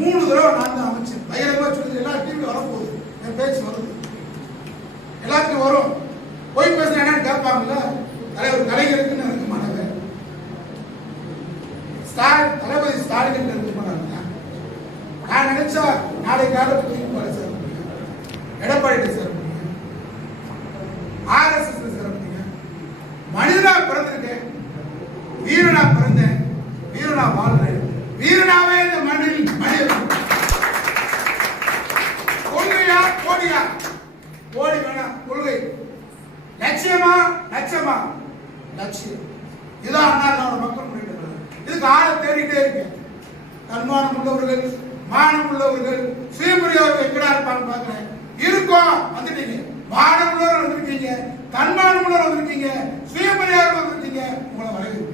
3 தடவை நான் தான் அமைச்சர். பகிரங்கமா சொல்லி எல்லா டிவியும் வரப்போகுது, என் பேச்சு வருது, எல்லாத்துக்கும் வரும். போய் பேசுற என்னன்னு கேட்பாங்கல்ல, தலைவர் கலைஞருக்குன்னு இருக்க மாட்டாங்க, தளபதி ஸ்டாலின் இருக்க மாட்டாங்க. நான் நினைச்சா நாளை காலத்துக்கு sir Edappadi sir RSS sir மனிதனா பிறந்திருக்கேன், வீரனா பிறந்தேன், வீரனா வாழ்றேன், வீரனாவே இந்த மண்ணில் மனிதன். கொள்கையா கோடியா? கோடி வேணாம், கொள்கை. லட்சியமா லட்சமா? லட்சியம். இதான் அண்ணா திராவிட மக்கள் முன்னேற்ற கழகம். இதுக்கு ஆளை தேடிட்டே இருக்கேன். தன்மானம் உள்ளவர்கள், மானம் உள்ளவர்கள், சுயமரியாதை எங்கடா இருப்பான்னு பாக்குறேன். இருக்கோம், வந்துட்டீங்க. மானம் உள்ளவர் வந்திருக்கீங்க, தன்மானம் உள்ளவர் வந்திருக்கீங்க, சுயமரியாதை வந்திருக்கீங்க. உங்களை வரவேற்கிறேன்.